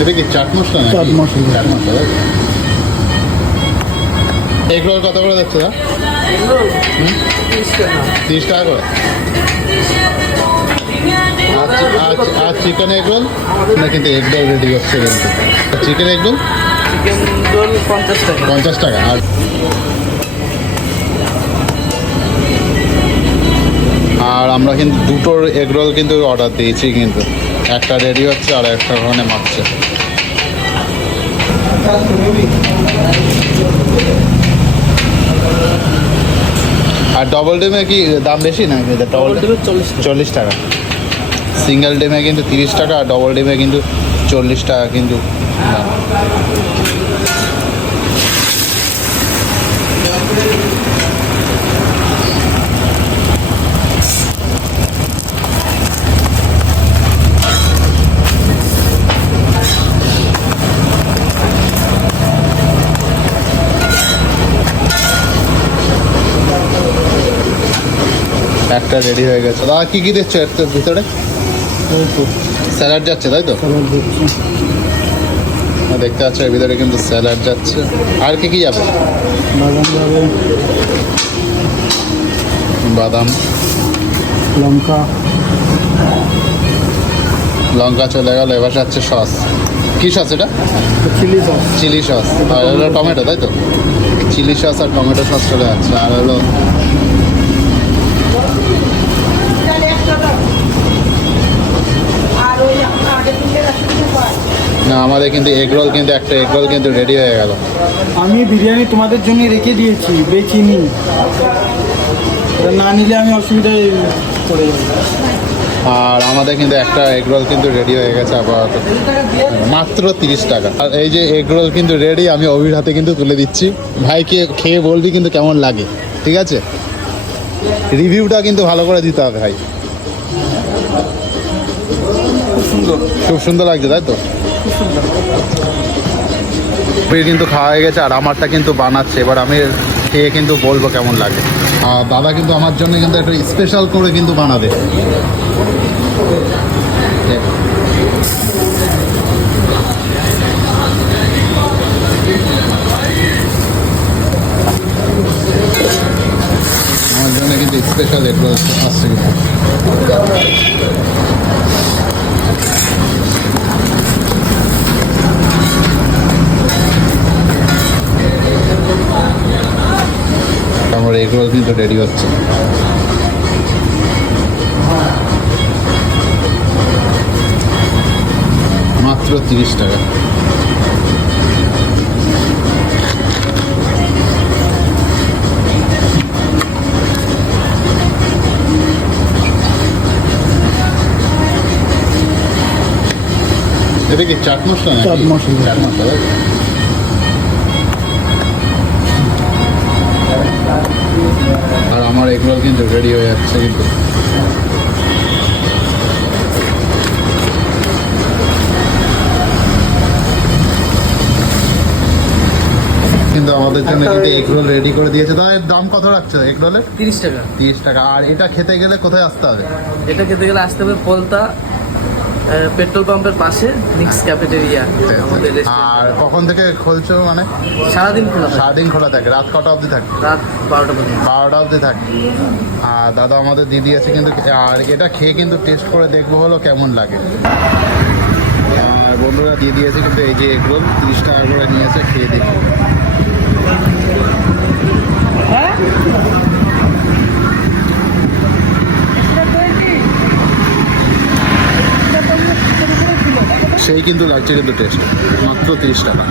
এটা কি চাট মশলা না চাট মশলা। চাট মশলা এগ রোল কত করে দিচ্ছে দা তিরিশ টাকা করে। আর চিকেন এগ রোল? না কিন্তু এগ রোল রেডি হচ্ছে কিন্তু। Chicken egg roll? Chicken roll পঞ্চাশ টাকা। পঞ্চাশ টাকা। আর আর আমরা কিন্তু দুটোর এগ রোল কিন্তু অর্ডার দিয়েছি কিন্তু। একটা রেডি হচ্ছে আর একটা ওখানে মাখছে আর ডবল ডিমে কি দাম বেশি না ডবল টাকা। চল্লিশ টাকা। সিঙ্গেল ডিমে কিন্তু তিরিশ টাকা আর ডবল ডিমে কিন্তু চল্লিশ টাকা কিন্তু দাম। একটা রেডি হয়ে গেছে। দাদা কি কি দিচ্ছ এর ভিতরে? স্যালাড যাচ্ছে তাই তো? হ্যাঁ, দেখতে পাচ্ছ এর ভিতরে কিন্তু স্যালাড যাচ্ছে। আর কি কি যাবে? বাদাম যাবে। বাদাম। লঙ্কা। লঙ্কা চলে গেল এবার যাচ্ছে সস কি সস এটা? চিলি সস চিলি সস আর হলো টমেটো তাই তো? চিলি সস আর টমেটো সস চলে যাচ্ছে। আর হলো না আমাদের কিন্তু এগ রোল কিন্তু একটা এগ রোল কিন্তু রেডি হয়ে গেল। আমি বিরিয়ানি তোমাদের জন্য রেখে দিয়েছি বেচিনি। না নিলে আমি অসুবিধায় পড়ে আর আমাদের কিন্তু একটা এগ রোল কিন্তু রেডি হয়ে গেছে আপাতত। মাত্র তিরিশ টাকা। আর এই যে এগ রোল কিন্তু রেডি আমি অভির হাতে কিন্তু তুলে দিচ্ছি। ভাইকে খেয়ে বলবি কিন্তু কেমন লাগে ঠিক আছে? রিভিউটা কিন্তু ভালো করে দিতে হবে ভাই। খুব সুন্দর। খুব সুন্দর লাগছে তাই তো? কিন্তু খাওয়া হয়ে গেছে আর আমারটা কিন্তু বানাচ্ছে। এবার আমি খেয়ে কিন্তু বলব কেমন লাগে। আর দাদা কিন্তু আমার জন্য কিন্তু একটা স্পেশাল করে কিন্তু বানাবে। আমার জন্য কিন্তু স্পেশাল এগুলো আসছে কিন্তু আমার এগুলো কিন্তু রেডি হচ্ছে মাত্র তিরিশ টাকা এটা কি চাট মশলা? চাট মশলা। চাট মশলা কিন্তু রেডি হয়ে যাচ্ছে কিন্তু কিন্তু আমাদের জন্য কিন্তু এগরোল রেডি করে দিয়েছে। তো এর দাম কত রাখছে? এগরোলের তিরিশ টাকা। তিরিশ টাকা। আর এটা খেতে গেলে কোথায় আসতে হবে? এটা খেতে গেলে আসতে হবে পলতা পেট্রোল পাম্পের পাশে নিক্স ক্যাফেটেরিয়া আমাদের আর কখন থেকে খুলছো মানে? সারাদিন খোলা সারাদিন খোলা থাকে। রাত কটা অবধি থাকে? রাত বারোটা পর্যন্ত। বারোটা অবধি থাকে। আর দাদা আমাদের দিদি আছে কিন্তু আর এটা খেয়ে কিন্তু টেস্ট করে দেখব হলো কেমন লাগে। আর বন্ধুরা দিয়ে দিয়েছে কিন্তু এই যে এগরোল তিরিশ টাকা করে নিয়েছে খেয়ে দেখি। সেই কিন্তু লাগছে কিন্তু টেস্ট মাত্র তিরিশ টাকা।